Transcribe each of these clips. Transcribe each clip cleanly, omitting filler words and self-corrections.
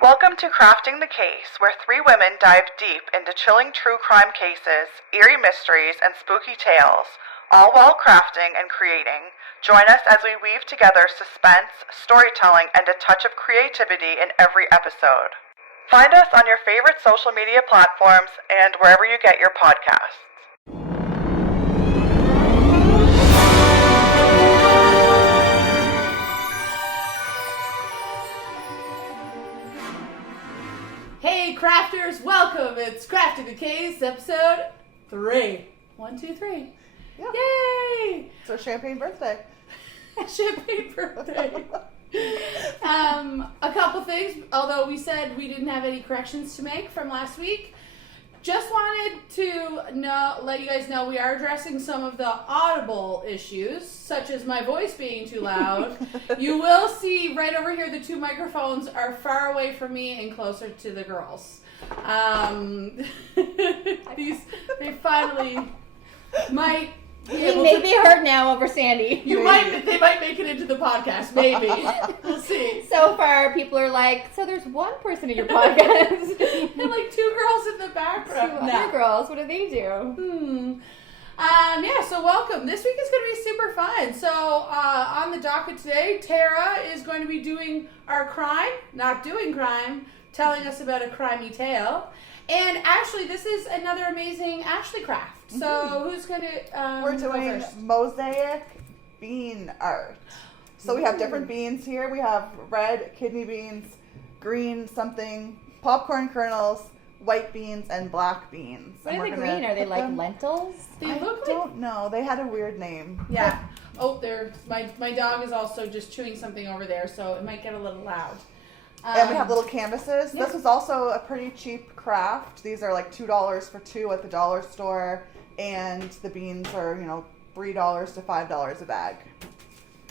Welcome to Crafting the Case, where three women dive deep into chilling true crime cases, eerie mysteries, and spooky tales, all while crafting and creating. Join us as we weave together suspense, storytelling, and a touch of creativity in every episode. Find us on your favorite social media platforms and wherever you get your podcasts. Hey crafters, welcome! It's Crafting the Case, episode 3. 1, 2, 3. Yeah. Yay! It's our champagne birthday. Champagne birthday. A couple things, although we said we didn't have any corrections to make from last week. Just wanted to let you guys know we are addressing some of the audible issues, such as my voice being too loud. You will see right over here the two microphones are far away from me and closer to the girls. They finally might We may be heard now over Sandy. They might make it into the podcast, maybe. We'll see. So far, people are like, so there's one person in your podcast. And like two girls in the background. Two other girls, what do they do? So welcome. This week is going to be super fun. So on the docket today, Tara is going to be doing our crime, not doing crime, telling us about a crimey tale. And Ashley, this is another amazing Ashley craft. So who's going to We're doing mosaic bean art. So we have different beans here. We have red kidney beans, green something, popcorn kernels, white beans, and black beans. What are they green? Are they like lentils? They look I don't know. They had a weird name. Yeah. Oh, there's my dog is also just chewing something over there, so it might get a little loud. And we have little canvases. Yeah. This was also a pretty cheap craft. These are like $2 for two at the dollar store. And the beans are, $3 to $5 a bag.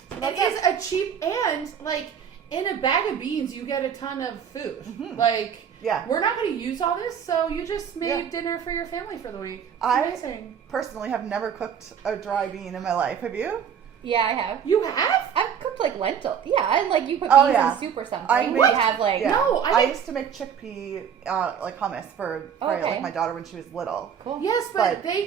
So It is a cheap, and like in a bag of beans, you get a ton of food. Mm-hmm. Like, yeah, we're not going to use all this, so you just made dinner for your family for the week. It's amazing. Personally have never cooked a dry bean in my life. Have you? Yeah, I have. You have? I've cooked like lentil. Yeah, like you put beans in soup or something. We have like No, I used to make chickpea like hummus for like my daughter when she was little. Cool. Yes, but they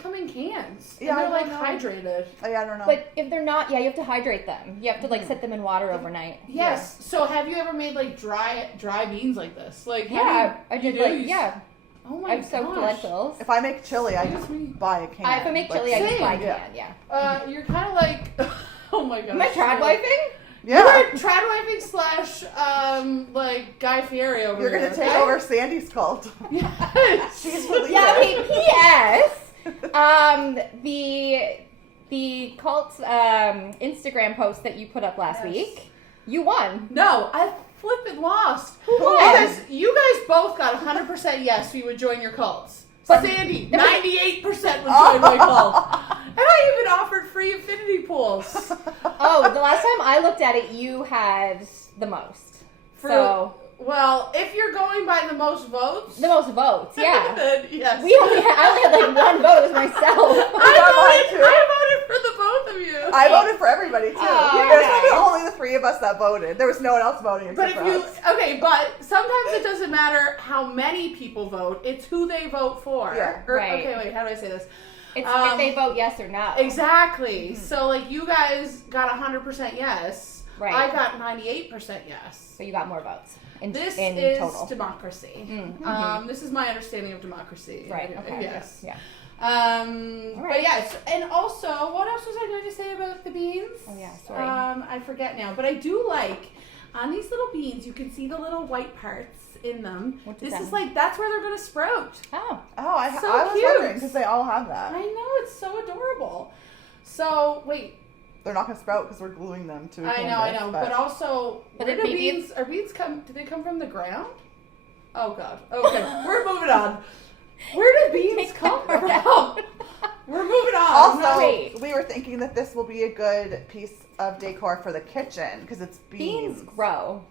come in cans. Yeah, and they're like hydrated. I don't know. But if they're not, you have to hydrate them. You have to like set them in water overnight. Yes. Yeah. So have you ever made like dry beans like this? Like I did Oh my gosh. I've soaked lentils. If I make chili, I just buy a can. If I make chili, I just buy a can. Yeah. You're kind of like, oh my gosh. Am I trad-wifing? Yeah. You're trad-wifing / like Guy Fieri over here. You're gonna take over Sandy's cult. Yes. She's the leader. Yeah. Okay. P.S. The cult Instagram post that you put up last week, you won. No, I flippin' lost. Who won? Because you guys both got 100% yes, we would join your cults. But Sandy, 98% would join my cult. And I even offered free infinity pools. Oh, the last time I looked at it, you had the most. Well, if you're going by the most votes. The most votes, yeah. Then yes. I only had like one vote. It was myself. I voted for the both of you. I voted for everybody too. Oh, There's nice. only the three of us that voted. There was no one else voting except for us. But sometimes it doesn't matter how many people vote. It's who they vote for. Yeah, right. Okay, wait, how do I say this? It's if they vote yes or no. Exactly. Mm-hmm. So, like, you guys got 100% yes. Right. I got 98% yes. So you got more votes. This in is total. Democracy. Mm-hmm. This is my understanding of democracy. Right. Okay. Yes. Yeah. Right. But yes, and also, what else was I going to say about the beans? Oh yeah, sorry. I forget now, but I do like on these little beans. You can see the little white parts in them. That's where they're going to sprout. I So was cute. wondering because they all have that. I know, it's so adorable. So wait. They're not going to sprout because we're gluing them to a canvas. I know, but also, but where do beans come? Do they come from the ground? Oh God. Okay, we're moving on. Where do beans come from? We're moving on. Also, we were thinking that this will be a good piece of decor for the kitchen because it's beans. Beans grow.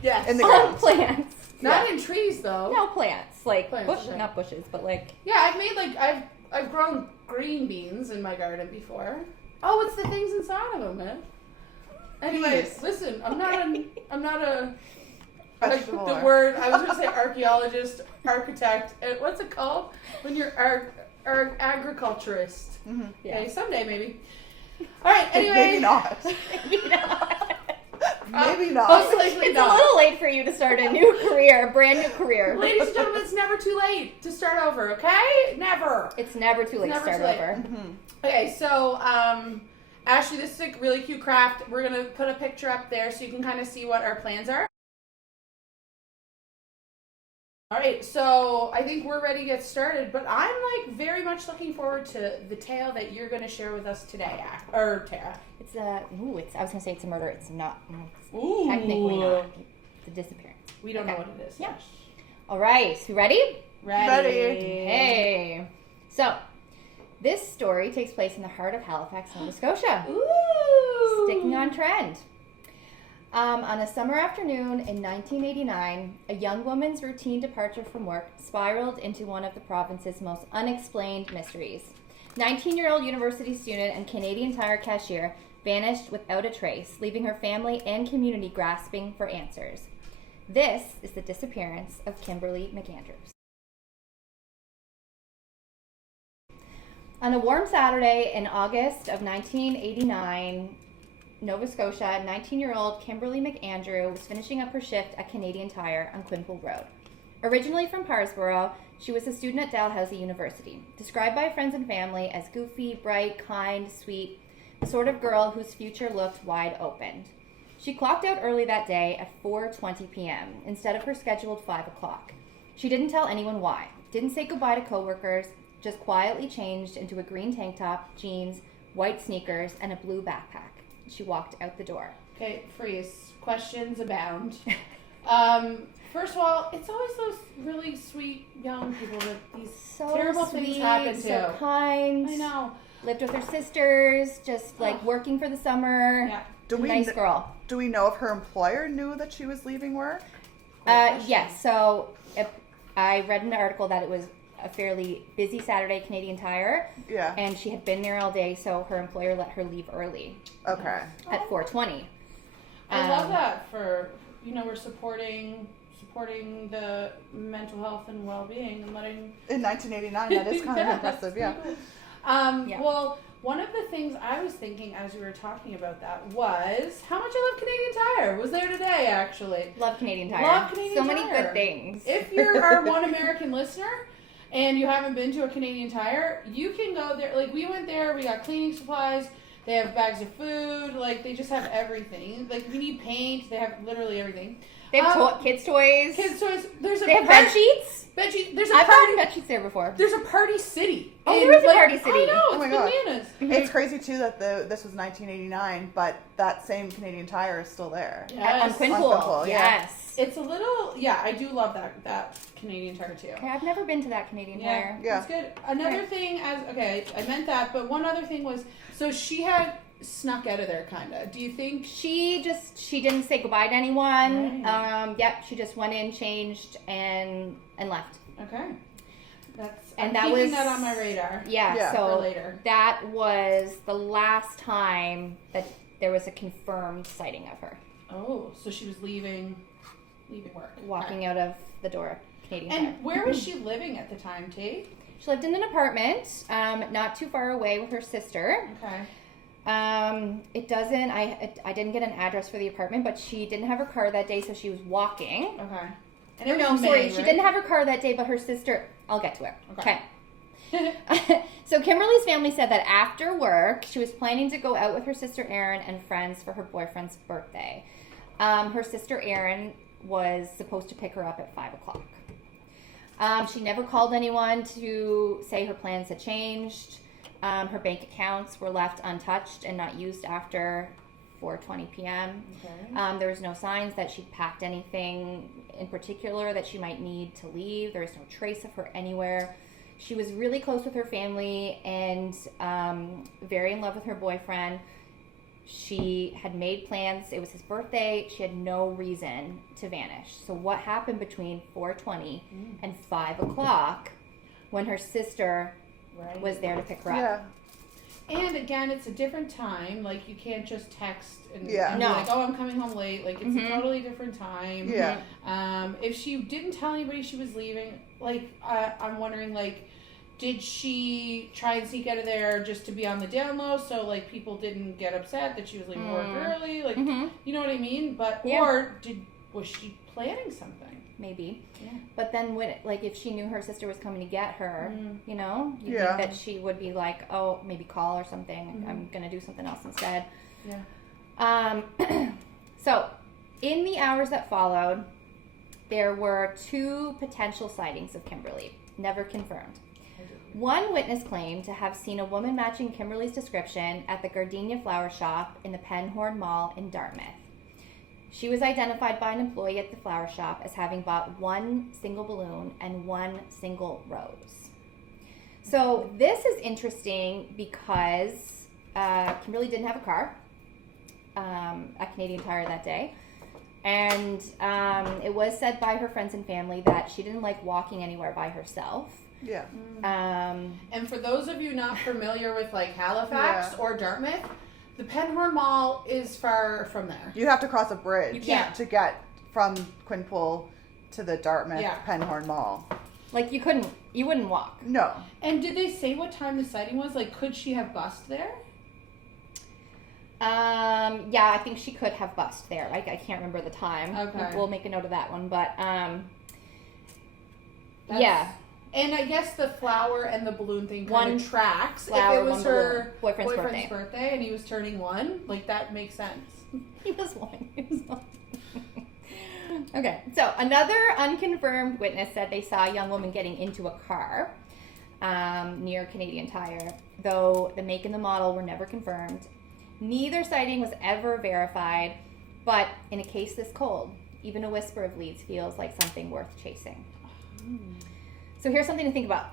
Yes. In the On ground. plants. Not in trees though. No plants. Like Plants, okay. not bushes, but like. Yeah, I've grown green beans in my garden before. Oh, it's the things inside of them, man. Anyways, listen, I'm not a Vegetable the art. word, I was going to say archaeologist, architect, and what's it called? When you're agriculturist. Mm-hmm. Yeah. Okay, someday maybe. All right, anyway. Maybe not. Maybe not. Maybe not. Most likely It's not. a little late for you to start a new career, a brand new career. Ladies and gentlemen, it's never too late to start over, okay? Never. It's never too late to Never start too late. over. Mm-hmm. Okay, so, Ashley, this is a really cute craft. We're going to put a picture up there so you can kind of see what our plans are. All right, so I think we're ready to get started, but I'm like very much looking forward to the tale that you're going to share with us today, Tara. It's I was gonna say it's a murder. It's not. Ooh. Technically not. It's a disappearance. We don't know Okay. what it is. Yeah. All right, you ready? Ready. Hey. So, this story takes place in the heart of Halifax, Nova Scotia. Ooh. Sticking on trend. On a summer afternoon in 1989, a young woman's routine departure from work spiraled into one of the province's most unexplained mysteries. 19-year-old university student and Canadian Tire cashier vanished without a trace, leaving her family and community grasping for answers. This is the disappearance of Kimberly McAndrew. On a warm Saturday in August of 1989, Nova Scotia, 19-year-old Kimberly McAndrew was finishing up her shift at Canadian Tire on Quinpool Road. Originally from Parsborough, she was a student at Dalhousie University, described by friends and family as goofy, bright, kind, sweet, the sort of girl whose future looked wide open. She clocked out early that day at 4:20 p.m. instead of her scheduled 5 o'clock. She didn't tell anyone why, didn't say goodbye to coworkers, just quietly changed into a green tank top, jeans, white sneakers, and a blue backpack. She walked out the door. Okay, freeze. Questions abound. First of all, it's always those really sweet young people that these So terrible sweet, things happen to. so kind. I know. Lived with her sisters, just like working for the summer. Yeah. Nice girl. Do we know if her employer knew that she was leaving work? Yes. So I read in the article that it was a fairly busy Saturday at Canadian Tire. Yeah. And she had been there all day, so her employer let her leave early Okay. at 4:20. I love that for, we're supporting the mental health and well-being and letting... In 1989, that is kind of impressive, yeah. Cool. Yeah. Well, one of the things I was thinking as we were talking about that was how much I love Canadian Tire. Was there today, actually. Love Canadian Tire. Love Canadian so Tire. many good things. If you're our one American listener and you haven't been to a Canadian Tire, you can go there. Like, we went there, we got cleaning supplies, they have bags of food, like, they just have everything. Like, if you need paint, they have literally everything. They have kids' toys. Kids' toys. They have bed sheets. Bed sheet. There's a I've party. gotten bed sheets there before. There's a party city. Oh, there is a party city. I know, Oh my it's gosh. bananas. It's crazy, too, that this was 1989, but that same Canadian Tire is still there. Yes. On Quinpool. Quinpool, yeah. Yes. It's a little, I do love that Canadian Tire too. Okay, I've never been to that Canadian Tire. Yeah. It's good. Another thing, I meant that, but one other thing was, so she had snuck out of there, kind of. Do you think? She didn't say goodbye to anyone. Right. Yep, she just went in, changed, and left. Okay. And I'm that keeping was that on my radar. Yeah, Yeah. For so later. that was the last time that there was a confirmed sighting of her Oh, so she was leaving work. walking out of the door of Canadian Tire. And where was she living at the time, T? She lived in an apartment, not too far away with her sister. Okay. It doesn't. I didn't get an address for the apartment, but she didn't have her car that day, so she was walking. Okay. And No, it was no, May, sorry, right? she didn't have her car that day, but her sister. I'll get to it. Okay. Okay. So Kimberly's family said that after work, she was planning to go out with her sister Erin and friends for her boyfriend's birthday. Her sister Erin was supposed to pick her up at 5 o'clock. She never called anyone to say her plans had changed. Her bank accounts were left untouched and not used after 4:20 p.m. Okay. There was no signs that she'd packed anything in particular that she might need to leave. There was no trace of her anywhere. She was really close with her family and very in love with her boyfriend. She had made plans. It was his birthday. She had no reason to vanish. So what happened between 4:20 and 5 o'clock when her sister was there to pick her up? Yeah. And again, it's a different time. Like, you can't just text and, Yeah. and No. be like, oh, I'm coming home late. Like, it's a totally different time. Yeah. If she didn't tell anybody she was leaving, like, I'm wondering, like, did she try and sneak out of there just to be on the down low so, like, people didn't get upset that she was leaving work early? Like, you know what I mean? But, or was she planning something? Maybe. Yeah. But then when, like, if she knew her sister was coming to get her, you know, you Yeah. think that she would be like, oh, maybe call or something. I'm going to do something else instead. Yeah. So, in the hours that followed, there were 2 potential sightings of Kimberly, never confirmed. One witness claimed to have seen a woman matching Kimberly's description at the Gardenia flower shop in the Penhorn Mall in Dartmouth. She was identified by an employee at the flower shop as having bought 1 single balloon and 1 single rose. So this is interesting because Kimberly didn't have a car at Canadian Tire that day. And it was said by her friends and family that she didn't like walking anywhere by herself. Yeah. And for those of you not familiar with, like, Halifax or Dartmouth, the Penhorn Mall is far from there. You have to cross a bridge You can't. to get from Quinpool to the Dartmouth Penhorn Mall. Like, you wouldn't walk. No. And did they say what time the sighting was? Like, could she have bussed there? Yeah, I think she could have bussed there. I can't remember the time. Okay. We'll make a note of that one, but That's- yeah. And I guess the flower and the balloon thing One kind of tracks. flower, If it was one her balloon. Boyfriend's birthday and he was turning 1, like, that makes sense. He was 1 years old. Okay, so another unconfirmed witness said they saw a young woman getting into a car near Canadian Tire, though the make and the model were never confirmed. Neither sighting was ever verified, but in a case this cold, even a whisper of leads feels like something worth chasing. So here's something to think about.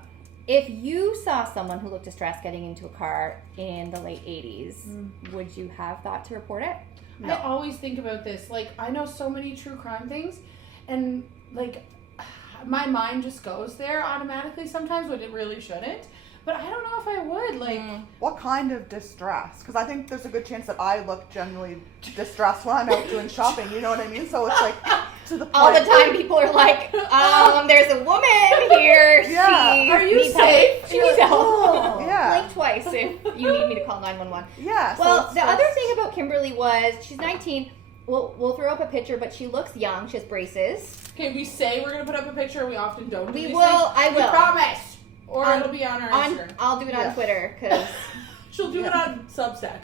If you saw someone who looked distressed getting into a car in the late 80s, would you have thought to report it? No. I always think about this. Like, I know so many true crime things, and, like, my mind just goes there automatically sometimes when it really shouldn't. But I don't know if I would. Like, What kind of distress? Because I think there's a good chance that I look genuinely distressed when I'm out doing shopping. You know what I mean? So it's like to the point. All the time people are like, there's a woman here. Yeah. She Are you needs safe? help. She needs help. Oh, yeah. Blink twice if you need me to call 911. Yeah. so Well, it's the just- other thing about Kimberly was she's 19. We'll throw up a picture, but she looks young. She has braces. okay, we say we're going to put up a picture. We often don't. do We these will. things. I We will. promise. Or it'll be on our Instagram. I'll do it on Yeah. Twitter because. She'll do it on Substack.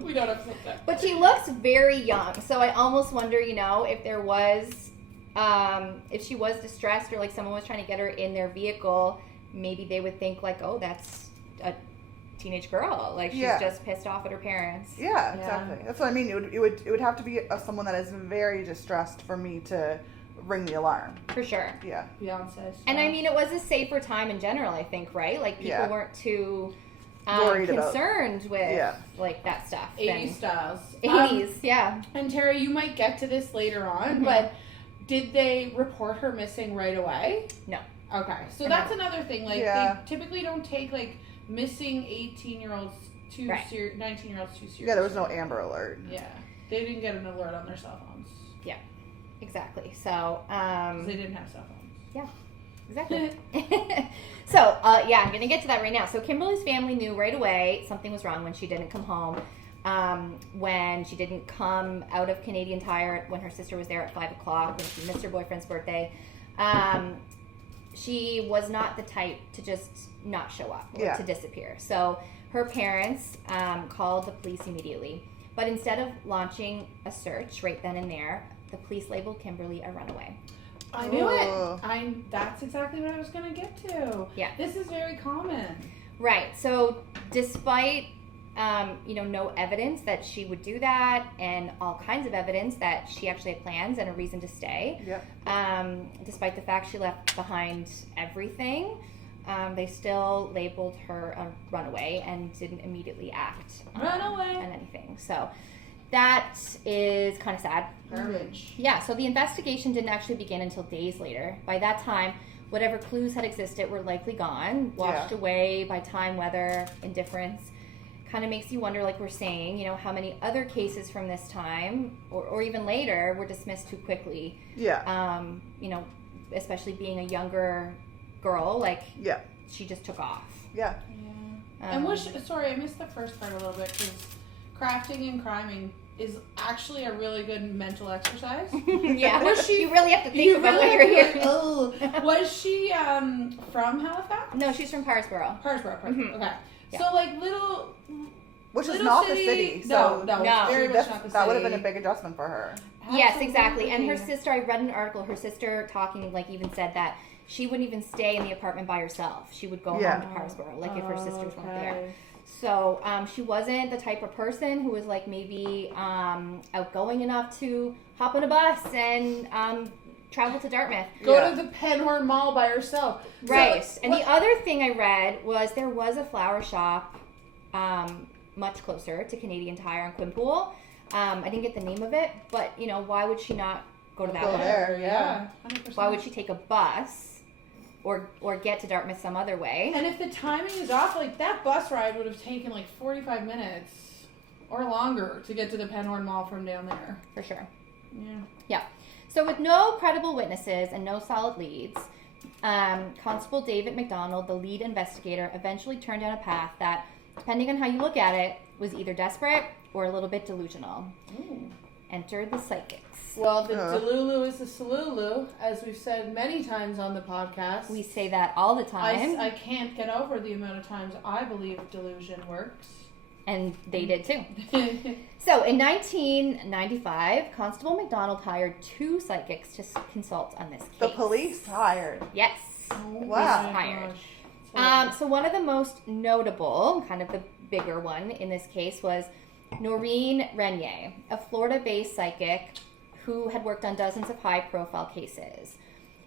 We don't have Substack. But she looks very young, so I almost wonder, if there was, if she was distressed or like someone was trying to get her in their vehicle, maybe they would think like, oh, that's a teenage girl, like she's just pissed off at her parents. Yeah, exactly. That's what I mean. It would have to be someone that is very distressed for me to ring the alarm. For sure. Yeah. Beyonce. And I mean, it was a safer time in general, I think, right? Like people weren't too Worried about- concerned with like that stuff. 80s styles. 80s, yeah. And Terry, you might get to this later on, but did they report her missing right away? No. Okay, so that's another thing. Like, Yeah. they typically don't take, like, missing 18-year-olds too 19-year-olds too seriously. Yeah, there was no Amber Alert. Yeah. They didn't get an alert on their cell phones. Exactly. So, 'Cause they didn't have cell phones. Yeah, exactly. So, I'm going to get to that right now. So, Kimberly's family knew right away something was wrong when she didn't come home. When she didn't come out of Canadian Tire when her sister was there at 5 o'clock, when she missed her boyfriend's birthday. She was not the type to just not show up or to disappear. So, her parents called the police immediately. But instead of launching a search right then and there, the police labeled Kimberly a runaway. I knew it. That's exactly what I was going to get to. Yeah. This is very common. Right. So despite, no evidence that she would do that and all kinds of evidence that she actually had plans and a reason to stay, despite the fact she left behind everything, they still labeled her a runaway and didn't immediately act on anything. So that is kind of sad. Garbage. Yeah, so the investigation didn't actually begin until days later. By that time, whatever clues had existed were likely gone, washed away by time, weather, indifference. kind of makes you wonder, like we're saying, how many other cases from this time or even later were dismissed too quickly. Yeah. Especially being a younger girl, she just took off. Yeah. And sorry, I missed the first part a little bit, because crafting and criming is actually a really good mental exercise. Yeah. You really have to think about what you're hearing. Was she from Halifax? No, she's from Parsboro. Parsboro. Mm-hmm. Okay. Yeah. So like little... Which is not the city. So No, very much not the city. That would have been a big adjustment for her. Absolutely. Yes, exactly. And her sister, I read an article, her sister talking, even said that she wouldn't even stay in the apartment by herself. She would go home to Parsboro, if her sisters weren't there. So she wasn't the type of person who was maybe outgoing enough to hop on a bus and travel to Dartmouth. Go to the Penhorn Mall by herself. Right. So, the other thing I read was there was a flower shop much closer to Canadian Tire on Quinpool. I didn't get the name of it, but why would she not go to that one? There, yeah. 100%. Why would she take a bus or get to Dartmouth some other way? And if the timing is off, that bus ride would have taken 45 minutes or longer to get to the Penhorn Mall from down there. For sure. Yeah. So with no credible witnesses and no solid leads, Constable David McDonald, the lead investigator, eventually turned down a path that, depending on how you look at it, was either desperate or a little bit delusional. Ooh. Enter the psychics. Well, the Delulu is the Salulu, as we've said many times on the podcast. We say that all the time. I can't get over the amount of times I believe delusion works. And they did too. So in 1995, Constable McDonald hired 2 psychics to consult on this case. The police hired. Yes. Wow. Hired. So one of the most notable, kind of the bigger one in this case, was Noreen Renier, a Florida-based psychic who had worked on dozens of high-profile cases.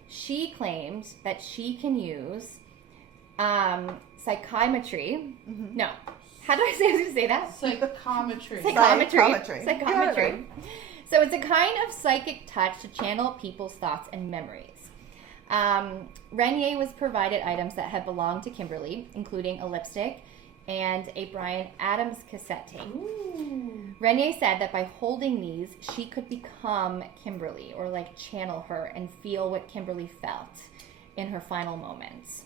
She claimed that she can use psychometry. Mm-hmm. No. How do I say that? Psychometry. Psychometry. So it's a kind of psychic touch to channel people's thoughts and memories. Renier was provided items that had belonged to Kimberly, including a lipstick and a Bryan Adams cassette tape. Ooh. Renier said that by holding these, she could become Kimberly, or channel her and feel what Kimberly felt in her final moments.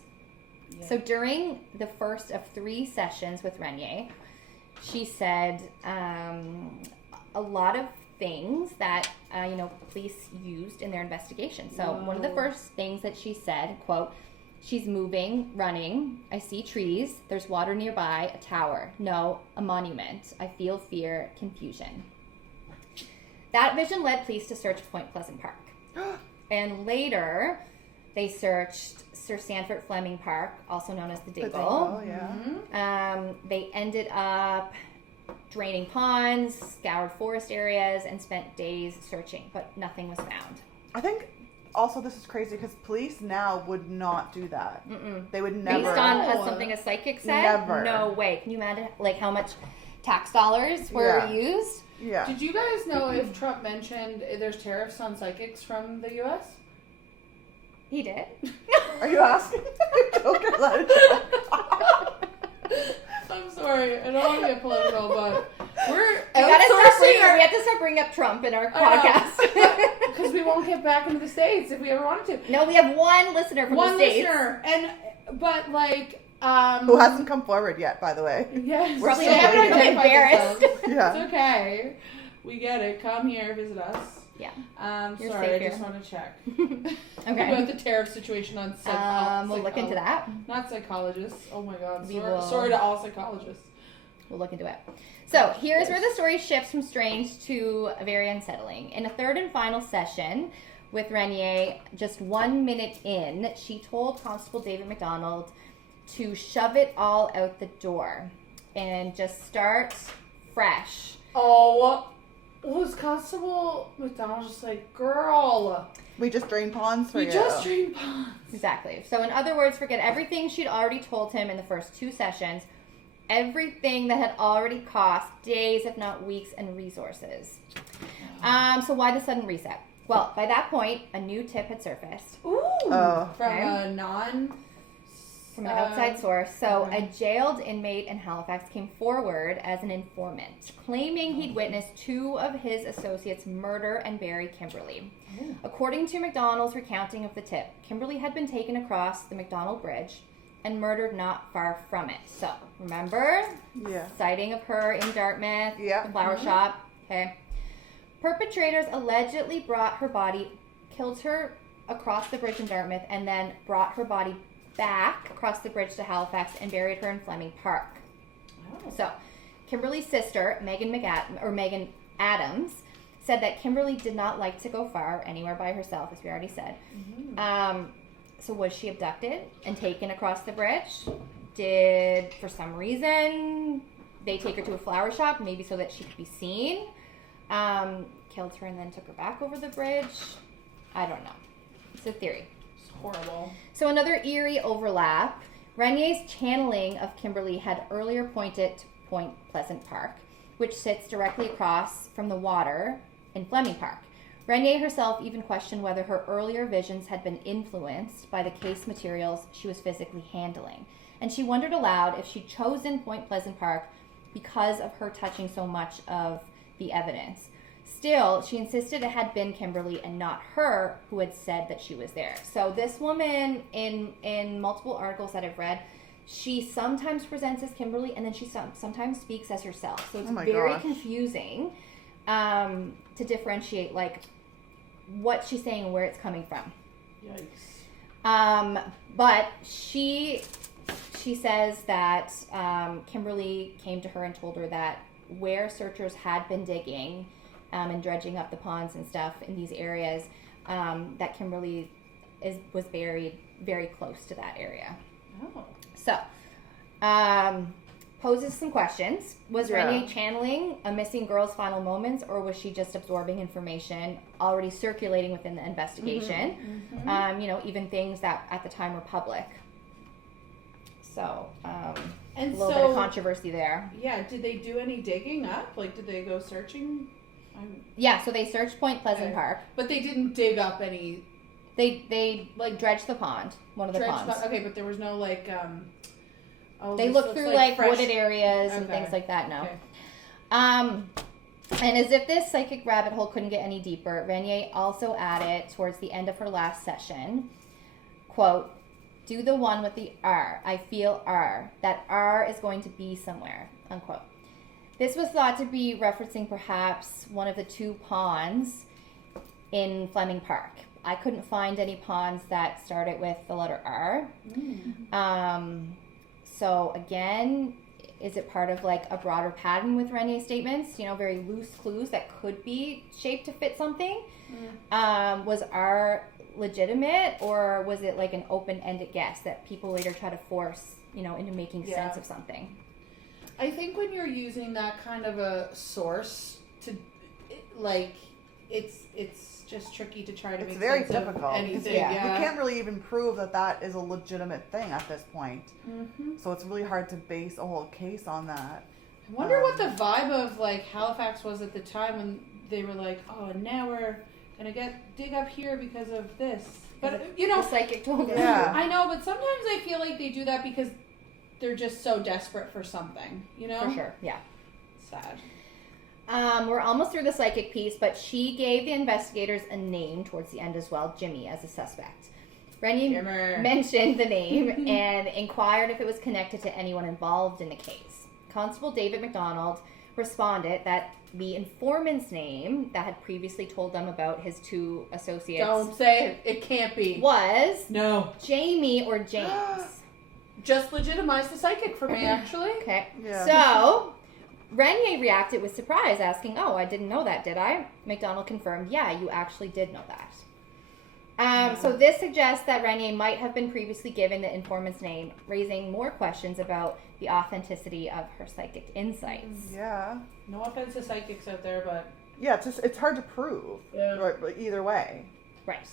Yeah. So during the first of 3 sessions with Renier, she said a lot of things that police used in their investigation. So one of the first things that she said, quote, "She's moving, running. I see trees. There's water nearby, a tower. No, a monument. I feel fear, confusion." That vision led police to search Point Pleasant Park. And later, they searched Sir Sanford Fleming Park, also known as the Dingle. Yeah. Mm-hmm. They ended up draining ponds, scoured forest areas, and spent days searching, but nothing was found. I think also this is crazy because police now would not do that. Mm-mm. They would never. Based on something a psychic said? Never. No way. Can you imagine how much tax dollars were used? Yeah. Did you guys know if Trump mentioned there's tariffs on psychics from the U.S.? He did. Are you asking? I'm sorry. I don't want to get political, but we have to start bringing up Trump in our podcast. Because we won't get back into the States if we ever wanted to. No, we have one listener from the States. One listener. But who hasn't come forward yet, by the way. Yes. We're probably embarrassed. Yeah. It's okay. We get it. Come here, visit us. Yeah. Sorry, I just want to check. Okay. About the tariff situation on we'll look into that. Not psychologists. Oh my God. We sorry to all psychologists. We'll look into it. So here's where the story shifts from strange to very unsettling. In a third and final session with Renier, just 1 minute in, she told Constable David McDonald to shove it all out the door and just start fresh. Oh, was Constable McDonald just like, girl, we just drained ponds for you. We just drained ponds. Exactly. So in other words, forget everything she'd already told him in the first 2 sessions. Everything that had already cost days, if not weeks, and resources. So why the sudden reset? Well, by that point, a new tip had surfaced. Ooh. Oh. From a non-psychic From an outside source. So a jailed inmate in Halifax came forward as an informant, claiming he'd witnessed 2 of his associates murder and bury Kimberly. According to McDonald's recounting of the tip, Kimberly had been taken across the McDonald Bridge and murdered not far from it. So, remember? Yeah. Sighting of her in Dartmouth, Yeah. the flower shop. Okay. Perpetrators allegedly brought her body, killed her across the bridge in Dartmouth, and then brought her body back across the bridge to Halifax and buried her in Fleming Park. So, Kimberly's sister, Megan Adams, said that Kimberly did not like to go far anywhere by herself, as we already said. So was she abducted and taken across the bridge? Did, for some reason, they take her to a flower shop, maybe so that she could be seen? Killed her and then took her back over the bridge? I don't know. It's a theory. It's horrible. So another eerie overlap. Renier's channeling of Kimberly had earlier pointed to Point Pleasant Park, which sits directly across from the water in Fleming Park. Renier herself even questioned whether her earlier visions had been influenced by the case materials she was physically handling. And she wondered aloud if she'd chosen Point Pleasant Park because of her touching so much of the evidence. Still, she insisted it had been Kimberly and not her who had said that she was there. So this woman, in multiple articles that I've read, she sometimes presents as Kimberly and then she sometimes speaks as herself. So it's very confusing to differentiate, like, what she's saying and where it's coming from. Yikes. But she says that Kimberly came to her and told her that where searchers had been digging and dredging up the ponds and stuff in these areas, that Kimberly was buried very close to that area. Oh. So, poses some questions. Was Renier channeling a missing girl's final moments, or was she just absorbing information already circulating within the investigation? Even things that at the time were public. So, and a little bit of controversy there. Yeah, did they do any digging up? Like, did they go searching? Yeah, so they searched Point Pleasant Park. But they didn't dig up any... They like dredged the pond, one of the ponds. Okay, but there was no, like, they looked through, like wooded areas and things like that, no. Okay. And as if this psychic rabbit hole couldn't get any deeper, Renier also added towards the end of her last session, quote, "Do the one with the R. I feel R. That R is going to be somewhere," unquote. This was thought to be referencing perhaps one of the 2 ponds in Fleming Park. I couldn't find any ponds that started with the letter R. So again, is it part of like a broader pattern with Renier's statements? Very loose clues that could be shaped to fit something. Was R legitimate, or was it like an open-ended guess that people later try to force, into making sense of something? I think when you're using that kind of a source to, like, it's just tricky to try to make sense of anything. You can't really even prove that is a legitimate thing at this point. So it's really hard to base a whole case on that. I wonder what the vibe of, like, Halifax was at the time when they were like, oh, now we're gonna dig up here because of this. But, the psychic told them. Yeah. I know, but sometimes I feel like they do that because they're just so desperate for something, For sure, yeah. Sad. We're almost through the psychic piece, but she gave the investigators a name towards the end as well, Jimmy, as a suspect. Renier mentioned the name and inquired if it was connected to anyone involved in the case. Constable David McDonald responded that the informant's name that had previously told them about his 2 associates... Don't say it. It can't be. ...was... No. Jamie or James. Just legitimized the psychic for me, actually. Okay. Yeah. So... Renier reacted with surprise, asking, "Oh, I didn't know that, did I?" McDonald confirmed, "Yeah, you actually did know that." So this suggests that Renier might have been previously given the informant's name, raising more questions about the authenticity of her psychic insights. Yeah. No offense to psychics out there, but... Yeah, it's hard to prove. Yeah. Right, either way. Right.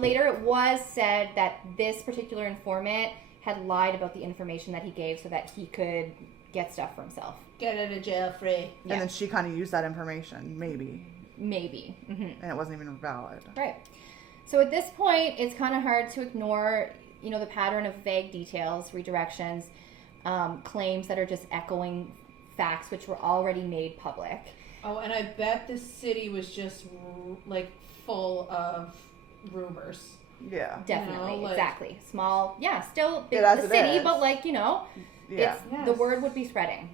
Later, it was said that this particular informant had lied about the information that he gave so that he could get stuff for himself. Get out of jail free. And then she kind of used that information, maybe. Mm-hmm. And it wasn't even valid. Right. So at this point, it's kind of hard to ignore, the pattern of vague details, redirections, claims that are just echoing facts which were already made public. Oh, and I bet the city was just like full of rumors. Yeah. Definitely, exactly. Small, still big As the it city, is. but Yeah. the word would be spreading.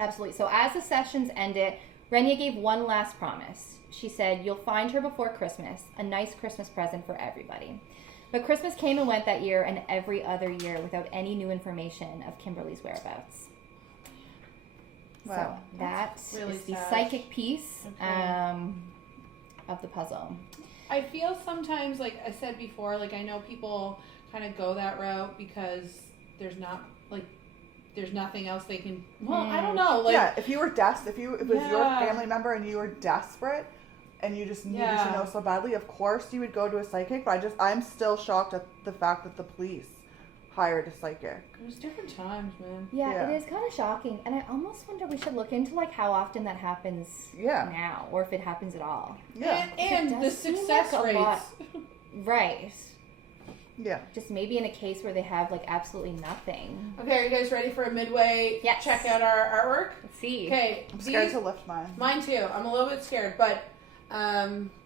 Absolutely. So as the sessions ended, Renia gave one last promise. She said, "You'll find her before Christmas, a nice Christmas present for everybody." But Christmas came and went that year and every other year without any new information of Kimberly's whereabouts. Wow. So that really is the sad. psychic piece Okay. of the puzzle. I feel sometimes, like I said before, like I know people kind of go that route because there's nothing else they can. Well, I don't know. Like, yeah, if you were if it was your Yeah. family member and you were desperate and you just needed Yeah. to know so badly, of course you would go to a psychic. But I'm still shocked at the fact that the police hired a psychic. there's different times, man. Yeah, it is kind of shocking, and I almost wonder we should look into like how often that happens now, or if it happens at all. Yeah. And It the does seem success like a lot. rates. Right. Yeah. Just maybe in a case where they have like absolutely nothing. Okay, are you guys ready for a midway Yes. check out our artwork? Let's see. Okay, I'm scared to lift mine. mine too. I'm a little bit scared, but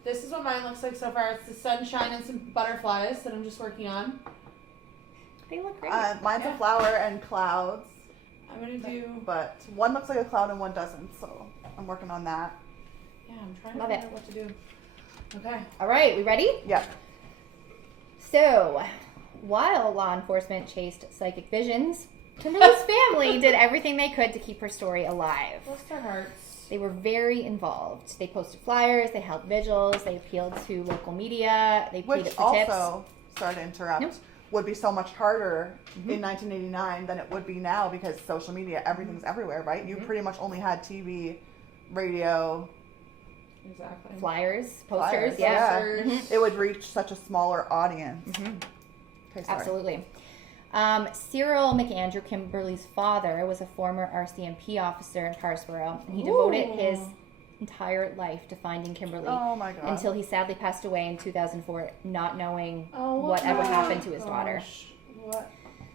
this is what mine looks like so far. It's the sunshine and some butterflies that I'm just working on. They look great. Mine's Yeah. a flower and clouds, I'm gonna do. but one looks like a cloud and one doesn't. So I'm working on that. Yeah, I'm trying Love to it. figure out what to do. Okay. All right, we ready? Yeah. So, while law enforcement chased psychic visions, Kimberly's family did everything they could to keep her story alive. Bless their hearts. They were very involved. They posted flyers, they held vigils, they appealed to local media, they pleaded Which for tips. also, sorry to interrupt, Nope. would be so much harder in 1989 than it would be now because social media, everything's everywhere, right? You pretty much only had TV, radio. Exactly. Flyers, posters, Flyers, yeah. Posters. It would reach such a smaller audience. Mm-hmm. Okay, sorry. Absolutely. Cyril McAndrew, Kimberly's father, was a former RCMP officer in Parsboro, and he devoted Ooh. his entire life to finding Kimberly Oh my god. until he sadly passed away in 2004, not knowing Oh, whatever happened to his daughter. gosh. What?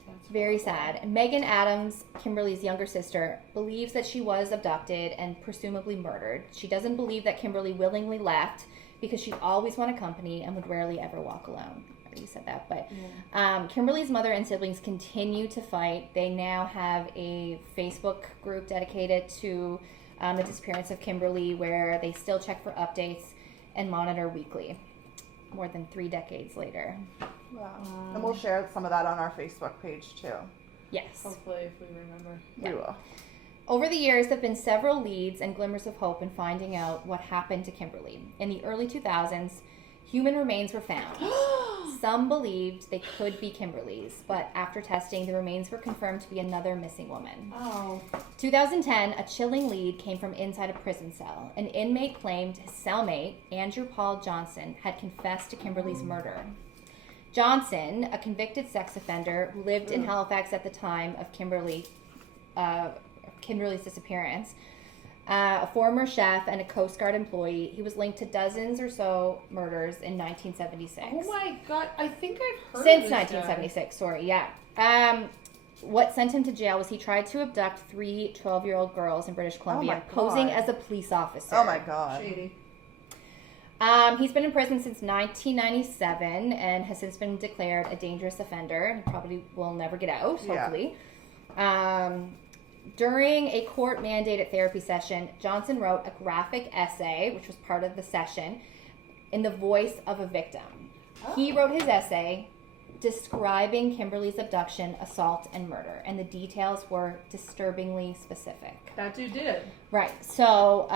That's Very sad. Megan Adams, Kimberly's younger sister, believes that she was abducted and presumably murdered. She doesn't believe that Kimberly willingly left because she always wanted company and would rarely ever walk alone. I already said that, but Kimberly's mother and siblings continue to fight. They now have a Facebook group dedicated to the disappearance of Kimberly, where they still check for updates and monitor weekly, more than 3 decades later. Wow. And we'll share some of that on our Facebook page too. Yes. Hopefully, if we remember. We will. Over the years, there have been several leads and glimmers of hope in finding out what happened to Kimberly. In the early 2000s, human remains were found. Some believed they could be Kimberly's, but after testing, the remains were confirmed to be another missing woman. Oh. 2010, a chilling lead came from inside a prison cell. An inmate claimed his cellmate, Andrew Paul Johnson, had confessed to Kimberly's murder. Johnson, a convicted sex offender who lived in Halifax at the time of Kimberly's disappearance, a former chef and a Coast Guard employee, he was linked to dozens or so murders in 1976. Oh my god! I think I've heard Since of this 1976, sorry, yeah. What sent him to jail was he tried to abduct 3 12-year-old girls in British Columbia, God. posing as a police officer. Oh my guy. god. Shady. He's been in prison since 1997 and has since been declared a dangerous offender. He probably will never get out, Yeah. hopefully. During a court-mandated therapy session, Johnson wrote a graphic essay, which was part of the session, in the voice of a victim. He wrote his essay describing Kimberly's abduction, assault, and murder, and the details were disturbingly specific. That dude did. Right. So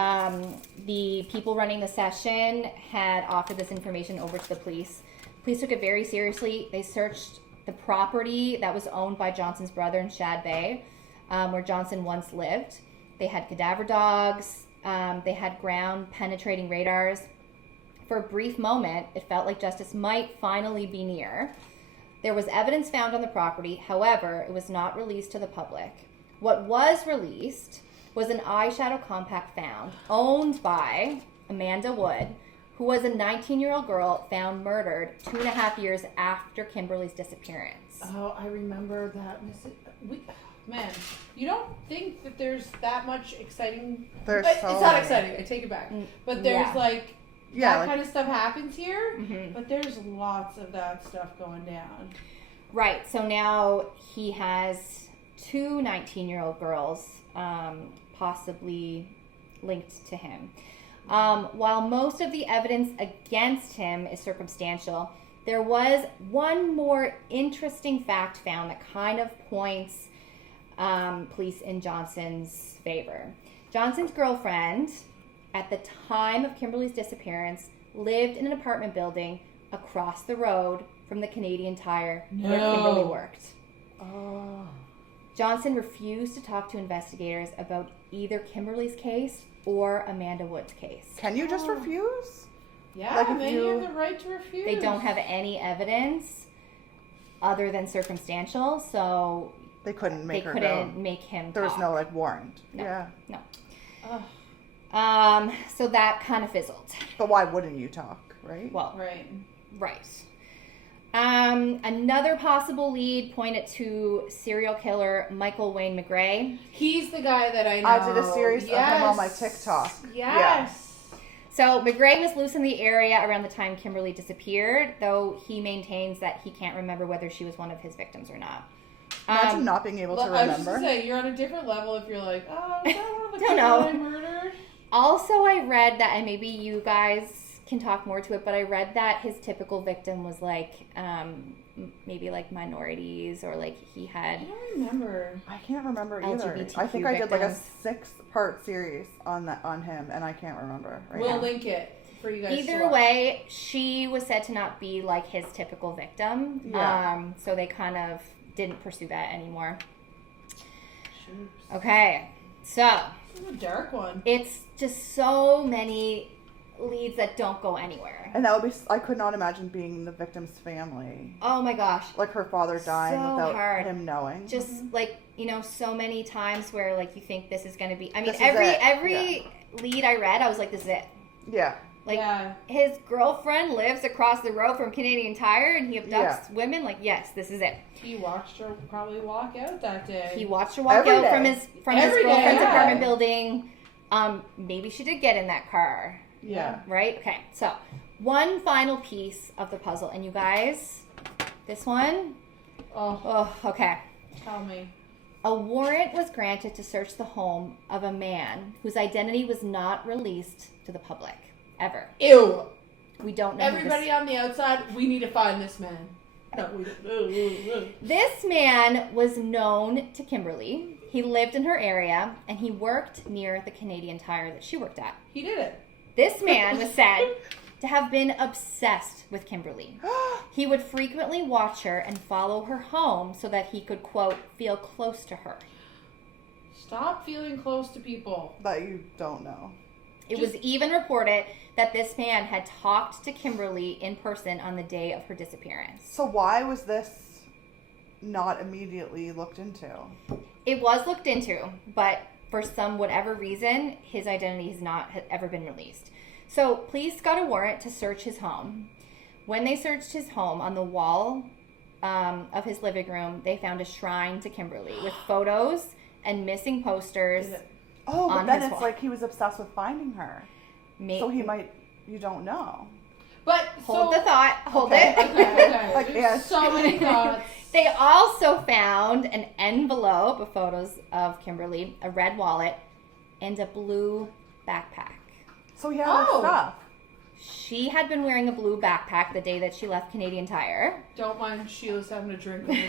the people running the session had offered this information over to the police. Police took it very seriously. They searched the property that was owned by Johnson's brother in Shad Bay, where Johnson once lived. They had cadaver dogs. They had ground-penetrating radars. For a brief moment, it felt like justice might finally be near. There was evidence found on the property. However, it was not released to the public. What was released was an eyeshadow compact found, owned by Amanda Wood, who was a 19-year-old girl found murdered 2.5 years after Kimberly's disappearance. Oh, I remember that. Man, you don't think that there's that much exciting... It's not exciting, I take it back. But there's that kind of stuff happens here, but there's lots of that stuff going down. Right, so now he has 2 19-year-old girls possibly linked to him. While most of the evidence against him is circumstantial, there was one more interesting fact found that kind of points police in Johnson's favor. Johnson's girlfriend, at the time of Kimberly's disappearance, lived in an apartment building across the road from the Canadian Tire where Kimberly worked. Oh. Johnson refused to talk to investigators about either Kimberly's case or Amanda Wood's case. Can you just refuse? Yeah, you have the right to refuse. They don't have any evidence other than circumstantial, so they couldn't make him There was talk. no warrant. No, yeah. No. Ugh. So that kind of fizzled. But why wouldn't you talk, right? Well, right. Another possible lead pointed to serial killer Michael Wayne McGray. He's the guy that I know. I did a series of him on my TikTok. Yes. Yeah. So McGray was loose in the area around the time Kimberly disappeared, though he maintains that he can't remember whether she was one of his victims or not. Imagine not being able to remember. I was just going to say, you're on a different level if you're like, oh, is that one of the Don't people know. I murdered? Also, I read that, and maybe you guys can talk more to it, but I read that his typical victim was maybe minorities, or he had... I don't remember. I can't remember either. LGBTQ I think I did a victims. 6-part series on him, and I can't remember right We'll now. link it for you guys to Either watch. way, she was said to not be like his typical victim. Yeah. So they kind of didn't pursue that anymore. Shoot. Okay, so This is a dark one. it's just so many leads that don't go anywhere. And that would be, I could not imagine being the victim's family. Oh my gosh. Like her father dying So without hard. him knowing. Just so many times where you think this is going to be, I mean, This is every lead I read, I was like, this is it. Yeah. His girlfriend lives across the road from Canadian Tire and he abducts women. Yes, this is it. He watched her probably walk out that day. He watched her walk Every out day. from his Every day, girlfriend's yeah. apartment building. Maybe she did get in that car. Yeah. Right? Okay. So, one final piece of the puzzle. And you guys, this one. Oh, okay. Tell me. A warrant was granted to search the home of a man whose identity was not released to the public. Ever. Ew. We don't know. Everybody on the outside, we need to find this man. No, we don't. This man was known to Kimberly. He lived in her area and he worked near the Canadian Tire that she worked at. He did it. This man was said to have been obsessed with Kimberly. He would frequently watch her and follow her home so that he could, quote, feel close to her. Stop feeling close to people. That you don't know. It was even reported that this man had talked to Kimberly in person on the day of her disappearance. So why was this not immediately looked into? It was looked into, but for whatever reason, his identity has not ever been released. So police got a warrant to search his home. When they searched his home, on the wall of his living room, they found a shrine to Kimberly with photos and missing posters. Oh, but on then his it's wall. he was obsessed with finding her. So he might, you don't know. But Hold the thought. Hold Okay. it. Okay. There's Yes. so many thoughts. They also found an envelope of photos of Kimberly, a red wallet, and a blue backpack. So he had her stuff. She had been wearing a blue backpack the day that she left Canadian Tire. Don't mind Sheila's having a drink over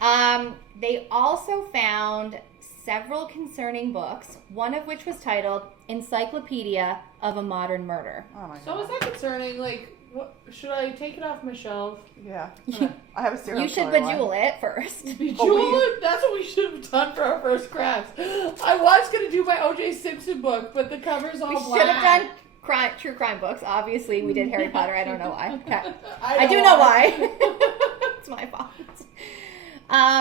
there. They also found several concerning books, one of which was titled Encyclopedia of a Modern Murder. Oh my So god. is that concerning? What, should I take it off my shelf? Yeah. I have a serial You should killer one. bejewel it first. Bejewel it? That's what we should have done for our first crafts. I was going to do my O.J. Simpson book, but the cover's all We black. should have done true crime books. Obviously, we did Harry Potter. I don't know why. Okay. I do know why. It's my fault.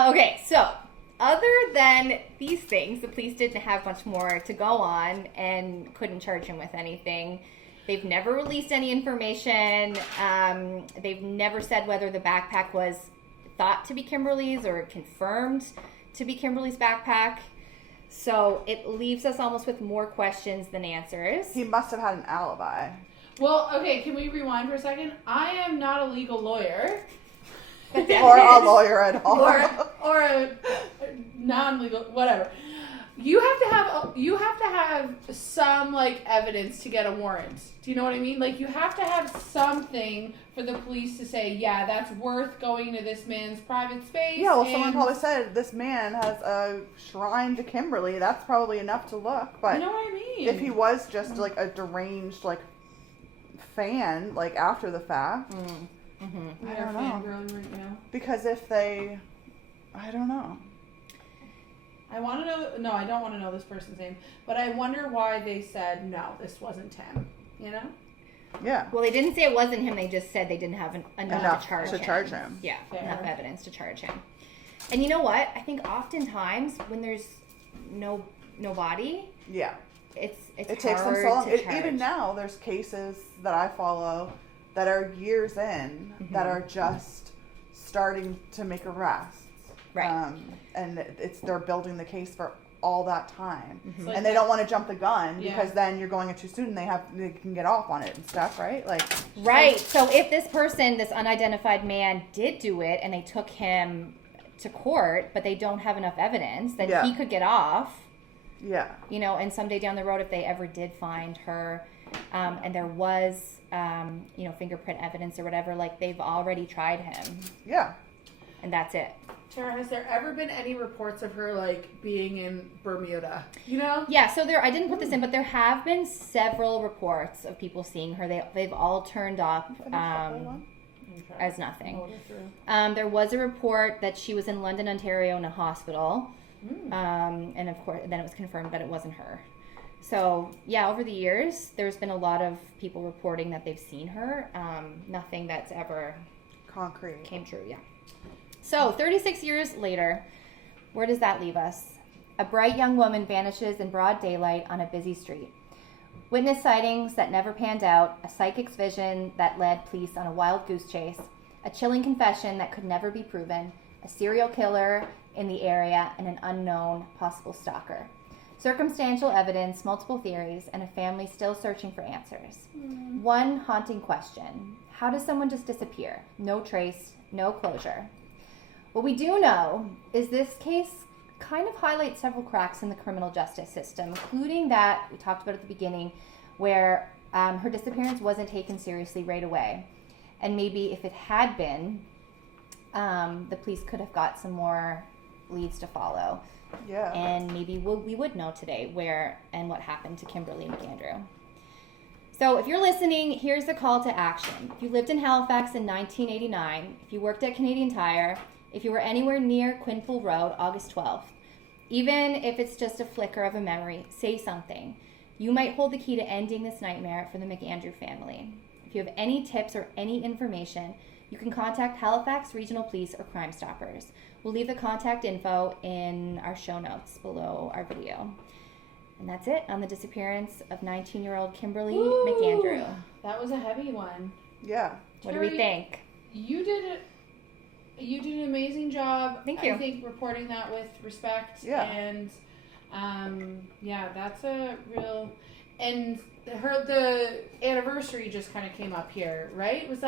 Okay, so other than these things, the police didn't have much more to go on and couldn't charge him with anything. They've never released any information. They've never said whether the backpack was thought to be Kimberly's or confirmed to be Kimberly's backpack. So it leaves us almost with more questions than answers. He must have had an alibi. Well, okay, can we rewind for a second? I am not a legal lawyer. Or a lawyer at all. Or a non-legal, whatever. You have to have some like evidence to get a warrant. Do you know what I mean? Like you have to have something for the police to say, yeah, that's worth going to this man's private space. Yeah, well, someone probably said this man has a shrine to Kimberly. That's probably enough to look. But you know what I mean? if he was just like a deranged like fan, like after the fact, We I are don't know. fangirling right now. Because if they, I don't know. I want to know. No, I don't want to know this person's name. But I wonder why they said no. This wasn't him. You know? Yeah. Well, they didn't say it wasn't him. They just said they didn't have enough to charge him. Yeah, Fair. enough evidence to charge him. And you know what? I think oftentimes when there's no body, Yeah. it It takes them so long. Even now, there's cases that I follow that are years in that are just starting to make arrests. Right. And they're building the case for all that time. Like And they don't want to jump the gun Yeah. because then you're going in too soon and they can get off on it and stuff, right? Like Right. So if this person, this unidentified man, did do it and they took him to court, but they don't have enough evidence, then Yeah. he could get off. yeah. You know, and someday down the road, if they ever did find her, and there was, fingerprint evidence or whatever, like they've already tried him, Yeah. and that's it. Tara, has there ever been any reports of her like being in Bermuda? You know? Yeah. So I didn't put this in, but there have been several reports of people seeing her. They've all turned up as nothing. There was a report that she was in London, Ontario, in a hospital, and of course, then it was confirmed that it wasn't her. So, yeah, over the years, there's been a lot of people reporting that they've seen her. Nothing that's ever Concrete. came true, yeah. So, 36 years later, where does that leave us? A bright young woman vanishes in broad daylight on a busy street. Witness sightings that never panned out, a psychic's vision that led police on a wild goose chase, a chilling confession that could never be proven, a serial killer in the area, and an unknown possible stalker. Circumstantial evidence, multiple theories, and a family still searching for answers. One haunting question: how does someone just disappear? No trace, no closure. What we do know is this case kind of highlights several cracks in the criminal justice system, including that we talked about at the beginning, where her disappearance wasn't taken seriously right away. And maybe if it had been, the police could have got some more leads to follow. Yeah. And maybe we would know today where and what happened to Kimberly McAndrew. So if you're listening, here's the call to action. If you lived in Halifax in 1989, if you worked at Canadian Tire, if you were anywhere near Quinpool Road, August 12th, even if it's just a flicker of a memory, say something. You might hold the key to ending this nightmare for the McAndrew family. If you have any tips or any information, you can contact Halifax Regional Police or Crime Stoppers. We'll leave the contact info in our show notes below our video. And that's it on the disappearance of 19-year-old Kimberly McAndrew. That was a heavy one. Yeah. What do we think? You did an amazing job. Thank you. I think reporting that with respect. Yeah. And that's a real. And the anniversary just kind of came up here, right? Is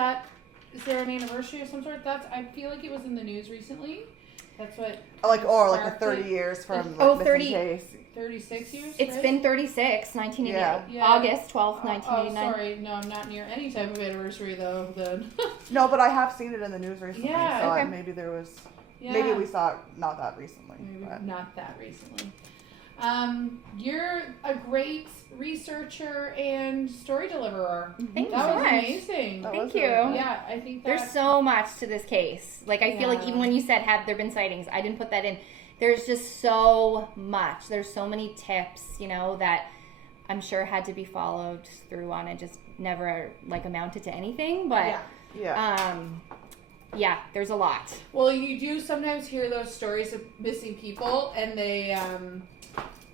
there an anniversary of some sort? I feel like it was in the news recently. That's what. Like the sparked 30 it. years from Oh, missing 30. case. 36 years? It's right? been 36, 1989. Yeah. August 12th, Oh, 1989. sorry. No, I'm not near any type of anniversary, though, then. No, but I have seen it in the news recently. Yeah, so okay. maybe there was. Yeah. Maybe we saw it not that recently. Maybe But. not that recently. You're a great researcher and story deliverer. Thank you That so was much. amazing. That Thank was you. really good. Yeah, I think There's so much to this case. Like, I feel like Yeah. even when you said, have there been sightings, I didn't put that in. There's just so much. There's so many tips, that I'm sure had to be followed through on and just never, amounted to anything. But, Yeah. there's a lot. Well, you do sometimes hear those stories of missing people, and they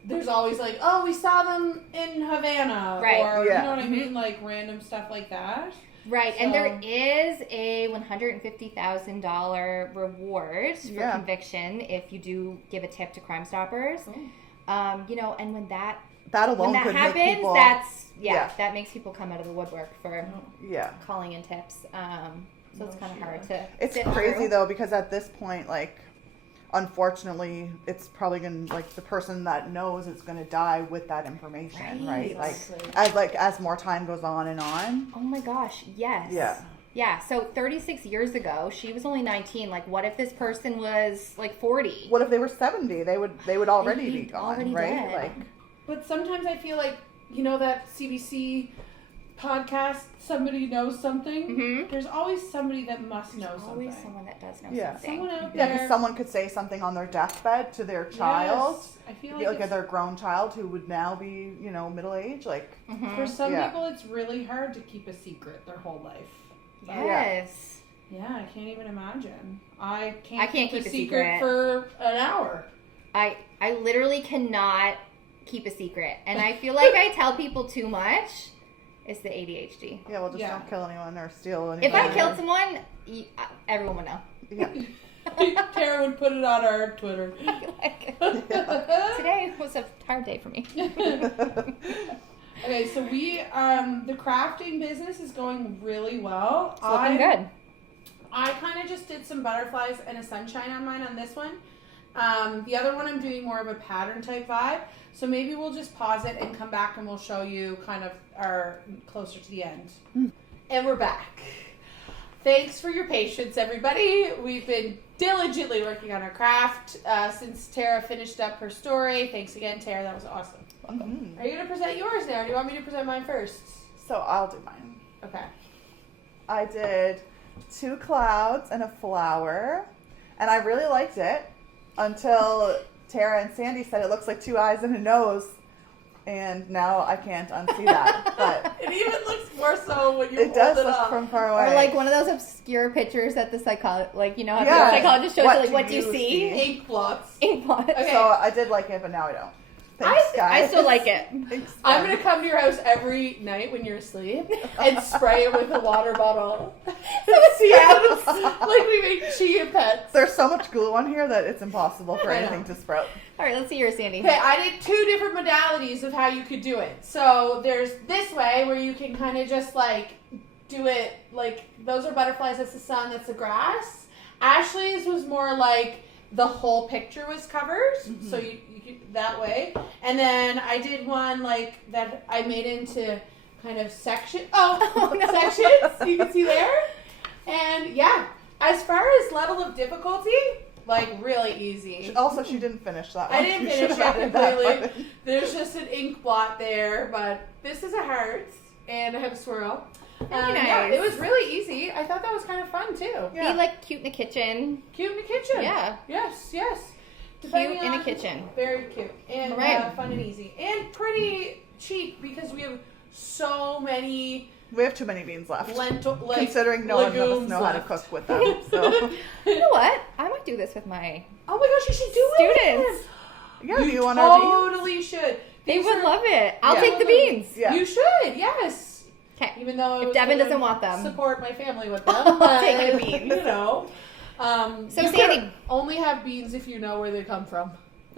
there's always like, oh, we saw them in Havana, Right. or Yeah. you know what I mean, like random stuff like that. Right, So- and there is a $150,000 reward for Yeah. conviction if you do give a tip to Crime Stoppers. You know, and when that alone could happens, make people. that makes people come out of the woodwork for Yeah. calling in tips. So it's kind of hard to. It's sift crazy through. though, because at this point, like, unfortunately, it's probably gonna, like, the person that knows is gonna die with that information, right? Exactly. Like as more time goes on and on. Oh my gosh! Yes. Yeah. Yeah. So 36 years ago, she was only 19. Like, what if this person was like 40? What if they were 70? They would already They'd be be gone, already right? dead. Like, But sometimes I feel like, you know, that CBC podcast, somebody knows something. Mm-hmm. There's always somebody that must know Always something. someone that does know Yeah. something. Someone out yeah, there. because someone could say something on their deathbed to their child. Yes. I feel Like like, their grown child who would now be, you know, middle age. Like, Mhm. for some Yeah. people, it's really hard to keep a secret their whole life. Yes. Yeah, I can't even imagine. I can't, I can't keep keep a a secret secret. for an hour. I literally cannot keep a secret, and I feel like I tell people too much. It's the ADHD. yeah, well, just Yeah. don't kill anyone or steal anyone. If I or- killed someone, everyone would know. yeah. Tara would put it on our Twitter. Like, today was a hard day for me. Okay, so we the crafting business is going really well. It's looking good. I kind of just did some butterflies and a sunshine on mine on this one. The other one I'm doing more of a pattern type vibe. So maybe we'll just pause it and come back and we'll show you kind of our closer to the end. And we're back. Thanks for your patience, everybody. We've been diligently working on our craft since Tara finished up her story. Thanks again, Tara. That was awesome. Mhm. Are you going to present yours now? Or do you want me to present mine first? So I'll do mine. Okay. I did 2 clouds and a flower, and I really liked it until Tara and Sandy said it looks like 2 eyes and a nose, and now I can't unsee that. But It even looks more so when you it hold does it look up. from far away. Or like one of those obscure pictures that the psychologist, like, you know, how Yeah. the psychologist shows What you, like, do what do you you see? see? Ink blots. Ink blot. Okay. So I did like it, but now I don't. Thanks, I guys. still like it. Thanks, I'm guys. going to come to your house every night when you're asleep and spray it with a water bottle. See it? Like we make chia pets. There's so much glue on here that it's impossible for I know. anything to sprout. All right, let's see yours, Sandy. Okay, I did 2 different modalities of how you could do it. So there's this way where you can kind of just like do it like those are butterflies, that's the sun, that's the grass. Ashley's was more like the whole picture was covered, so you could, that way. And then I did one like that I made into kind of sections. Sections you can see there. And yeah, as far as level of difficulty, like really easy. Also, she didn't finish that one. I didn't You finish should've it added that completely. part. There's just an ink blot there, but this is a heart, and I have a swirl. Very Yeah, nice. it was really easy. I thought that was kind of fun too. Yeah. Be like cute in the kitchen. Cute in the kitchen. Yeah. Yes, yes. Cute Depending in the on- kitchen. Very cute. And Right. fun and easy. And pretty cheap because we have so many We have too many beans left. lentil, like, Considering no one of us legumes know how to left. cook with them. So You know what? I might do this with my Oh my gosh, you should do it. students. yeah, do you want our beans? Totally should. They These would are- love it. I'll Yeah. take the beans. Yeah. You should, yes. Okay. Even though If was Devin gonna doesn't want them. support my family with them. I'll but, take the beans. You know. So you Sandy- can only have beans if you know where they come from.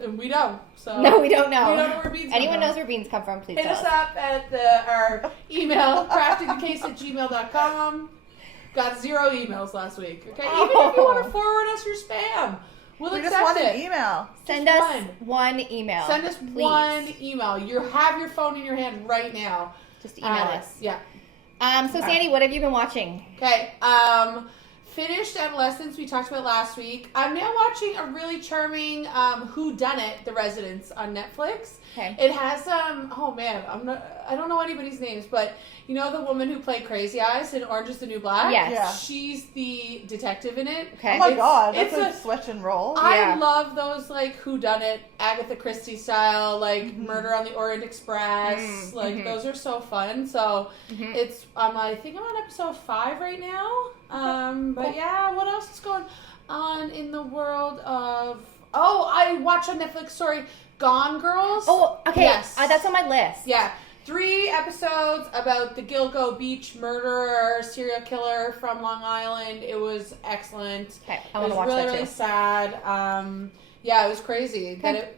And we don't. So No, we don't know. We don't know where beans Anyone come from. knows where beans come from, please Hit tell us us. up at our email, craftingthecase@gmail.com. Got 0 emails last week. Okay, even if you want to forward us your spam, we'll We just accept want it. an email. Send Just us one email. Send us please. one email. You have your phone in your hand right now. Just email us. Yeah. So Sandy, what have you been watching? Okay. Finished Adolescence, we talked about last week. I'm now watching a really charming Who Done It, The Residents on Netflix. Okay. It has oh man, I don't know anybody's names, but you know the woman who played Crazy Eyes in Orange Is the New Black? Yes. Yeah. She's the detective in it. Okay. Oh my It's- god, that's it's a switch and roll. Yeah. I love those like Who Done It, Agatha Christie style, like Murder on the Orient Express. Like those are so fun. So it's I think I'm on episode 5 right now. But yeah, what else is going on in the world of Oh, I watched on Netflix. Sorry, Gone Girls. Oh, okay. Yes. That's on my list. Yeah. 3 episodes about the Gilgo Beach murderer, serial killer from Long Island. It was excellent. Okay, I want to watch really, that too. really sad. Yeah, it was crazy. Okay.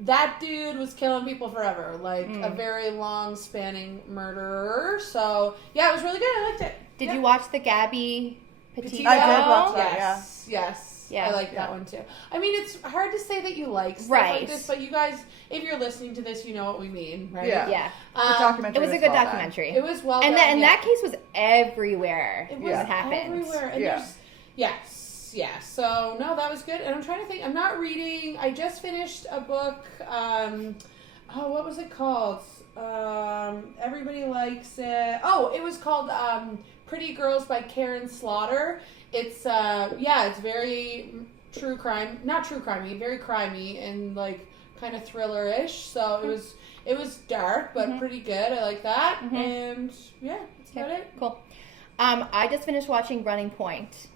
That dude was killing people forever. Like, a very long-spanning murderer. So, yeah, it was really good. I liked it. Did you watch the Gabby Petito? I did watch that, Yes. Yes. Yeah. I like that one too. I mean, it's hard to say that you like stuff Right. like this, but you guys, if you're listening to this, you know what we mean, right? Yeah. Yeah. The documentary It was a was good well done. documentary. It was well And done. and yeah. that case was everywhere. It when was it happened. everywhere. And Yeah. there's, yes, yeah. So no, that was good. And I'm trying to think. I'm not reading. I just finished a book. What was it called? Everybody likes it. Oh, it was called Pretty Girls by Karen Slaughter. It's it's very true crime, not true crimey, very crimey and like kind of thriller-ish. So it was dark but pretty good. I like that. And yeah, that's about it. Cool. I just finished watching Running Point,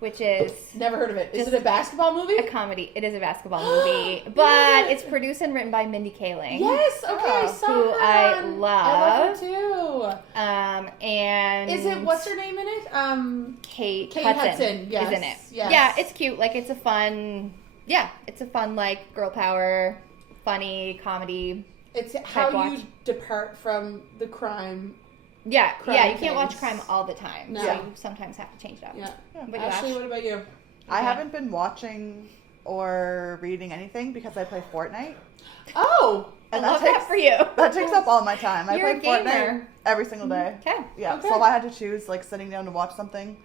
which is Never heard of it. Is Just it a basketball movie? a comedy. It is a basketball movie, but it's produced and written by Mindy Kaling. Yes. Okay. I saw Who her I on- love. I love her too. And Is it what's her name in it? Kate Hudson, yes, is in it. yes. Yeah, it's cute. Like it's a fun like girl power, funny comedy. It's how watch. you depart from the crime. Yeah, Crime yeah. You can't watch things. crime all the time. No. So Yeah. you sometimes have to change it up. Yeah. But Ashley, Josh? what about you? I haven't been watching or reading anything because I play Fortnite. Oh. And I love takes, that for you. That takes up all my time. You're I a play Fortnite gamer. every single day. Okay. Yeah. Okay. So if I had to choose, like sitting down to watch something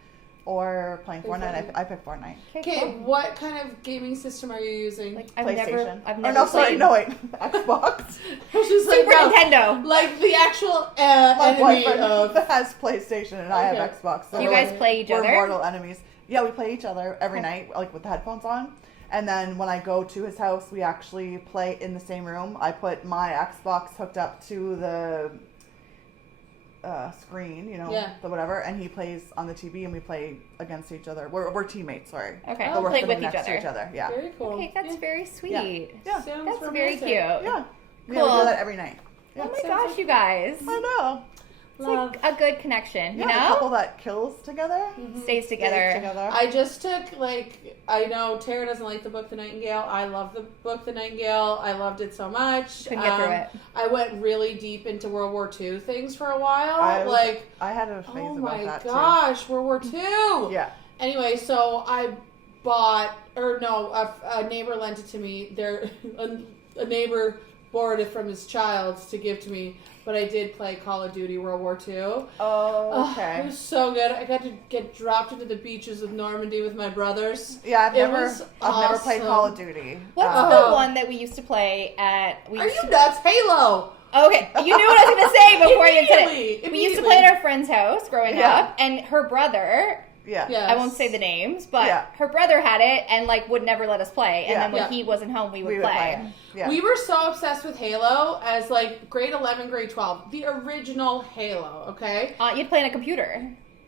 or playing Play Fortnite, Fortnite. I pick Fortnite. Okay, cool. what kind of gaming system are you using? Like PlayStation. I've Or never no, sorry, played no wait, Xbox. I was just Super no. Nintendo. Like the actual My enemy boyfriend of. has PlayStation and I have Okay. Xbox. So You guys play each we're other? mortal enemies. Yeah, we play each other every night, like with the headphones on. And then when I go to his house, we actually play in the same room. I put my Xbox hooked up to the screen, Yeah. the whatever, and he plays on the TV, and we play against each other. We're teammates, sorry. Okay, But we're play sitting with next each to each other. Yeah. Very cool. Okay, that's Yeah. very sweet. Yeah. Sounds That's romantic. very cute. Yeah. Yeah, we Cool. do that every night. Oh my Sounds gosh, like you guys. I know. It's like a good connection, you Yeah, a couple know? that kills together. Stays together. Stays together. I just took, I know Tara doesn't like the book The Nightingale. I love the book The Nightingale. I loved it so much. Couldn't get through it. I went really deep into World War II things for a while. I had a phase oh about my that gosh, World War II. too. Yeah. Anyway, so I bought, a neighbor lent it to me. A neighbor borrowed it from his child to give to me. But I did play Call of Duty World War II. Oh, It okay. was so good. I got to get dropped into the beaches of Normandy with my brothers. Yeah, It was I've never played awesome. Call of Duty. What's Oh. the one that we used to play at... Are you nuts? Halo! Okay, you knew what I was going to say before you said it. Immediately. We used to play at our friend's house growing Yeah. up, and her brother... Yeah. Yes. I won't say the names, but Yeah. her brother had it and would never let us play. And Yeah. then when Yeah. he wasn't home, we would We would play. play. Yeah. We were so obsessed with Halo as grade 11, grade 12. The original Halo, okay? You'd play on a computer.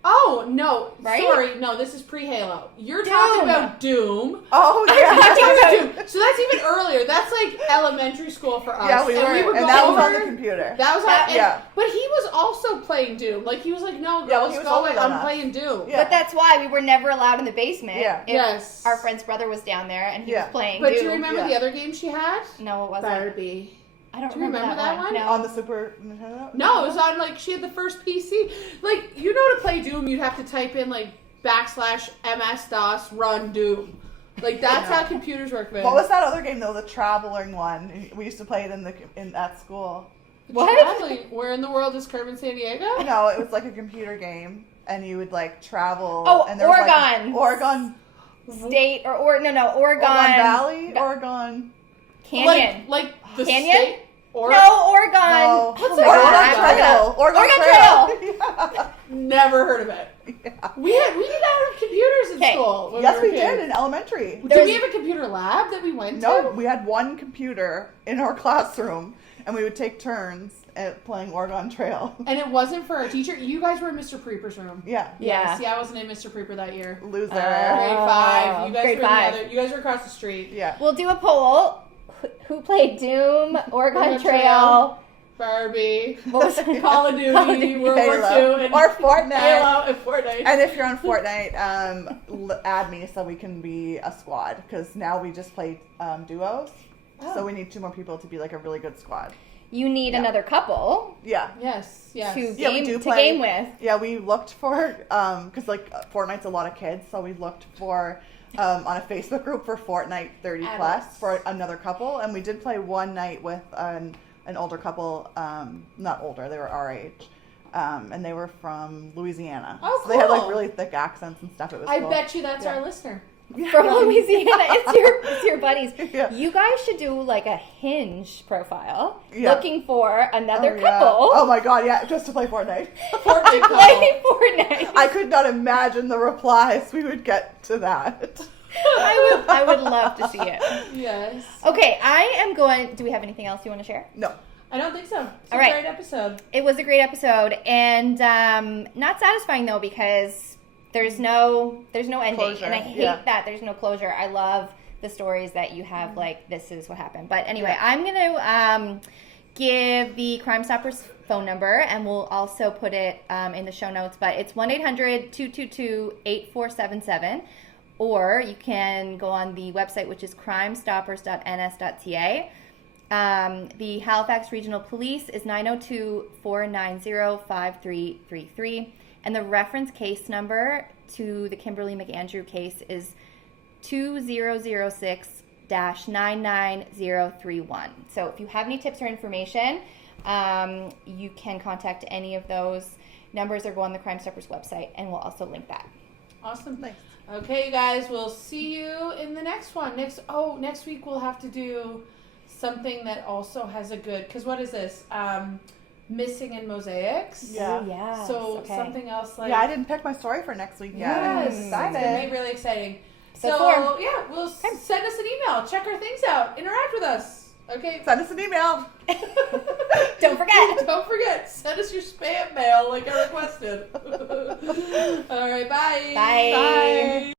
Oh, no. Right? Sorry. No, this is pre-Halo. You're talking Doom. about Doom. Oh, I'm yeah. talking about- Doom. So that's even earlier. That's elementary school for us. Yeah, we and were. We would And go that was on over- the computer. That was That- on, yeah. But he was also playing Doom. He was like, no, Yeah, well, girls, he was go away. older than I'm us. playing Doom. Yeah. But that's why we were never allowed in the basement. Yeah. If Yes. our friend's brother was down there and he Yeah. was playing But do Doom. you remember Yeah. the other game she had? No, it wasn't. Barbie. I don't Do you remember that one? No. On the Super Nintendo? No, it was on she had the first PC. To play Doom, you'd have to type in /MS-DOS run Doom. That's Yeah. how computers work, man. What was that other game though? The traveling one. We used to play it at school. What? Traveling. Where in the world is Carmen Sandiego? No, it was like a computer game, and you would travel. Oh, and there was, Oregon. Oregon State or Oregon. Oregon Valley, Oregon. Canyon. Like the Canyon? state? Or No, Oregon. No. What's Oregon Oregon? Trail. Oregon Trail. never heard of it. Yeah. We did not have computers in Okay. school. when Yes, we were kids. did in elementary. Did we have a computer lab that we went No, to? we had one computer in our classroom, and we would take turns playing Oregon Trail. And it wasn't for our teacher. You guys were in Mr. Preeper's room. Yeah. Yeah. See, I wasn't in Mr. Preeper that year. Loser. Grade 5. You guys grade were 5. You guys were across the street. Yeah. We'll do a poll. Who played Doom, Oregon Trail, Barbie, what was it? Call of Duty, World War Halo. II, and Or Fortnite. Halo and Fortnite. And if you're on Fortnite, add me so we can be a squad. Because now we just play duos. Oh. So we need 2 more people to be like a really good squad. You need another couple Yeah. Yes. to Yeah, we game do to play- game with. Yeah, we looked for, because like Fortnite's a lot of kids, so we looked for, on a Facebook group for Fortnite 30 plus Adults. for another couple. And we did play one night with an older couple, not older, they were our age. And they were from Louisiana. Oh, So they had like cool. really thick accents and stuff. It was I cool. bet you that's Yeah. our listener. From Louisiana. It's your buddies. Yeah. You guys should do like a Hinge profile Yeah. looking for another Oh, yeah. couple Oh my god, yeah, just to play Fortnite. Fortnite couple. play Fortnite. I could not imagine the replies we would get to that. I would love to see it. Yes. Okay, I am going. Do we have anything else you want to share? No. I don't think so. It's All a right. great episode. It was a great episode, and not satisfying though because there's no ending, Closure, and I hate yeah. that there's no closure. I love the stories that you have, like this is what happened. But anyway, Yeah. I'm gonna give the Crime Stoppers phone number, and we'll also put it in the show notes. But it's 1-800-222-8477, or you can go on the website, which is crimestoppers.ns.ca. The Halifax Regional Police is 902-490-5333. And the reference case number to the Kimberly McAndrew case is 2006-99031. So if you have any tips or information, you can contact any of those numbers or go on the Crime Stoppers website, and we'll also link that. Awesome. Nice. Okay, you guys, we'll see you in the next one. Next week we'll have to do something that also has a good, because what is this? Missing in Mosaics. Yeah. Ooh, yes. So okay. something else like. Yeah, I didn't pick my story for next week yet. I'm Yes, it's excited. gonna be really exciting. So So yeah, send us an email. Check our things out. Interact with us. Okay. Send us an email. Don't forget. Don't forget. Send us your spam mail like I requested. All right. Bye. Bye. Bye.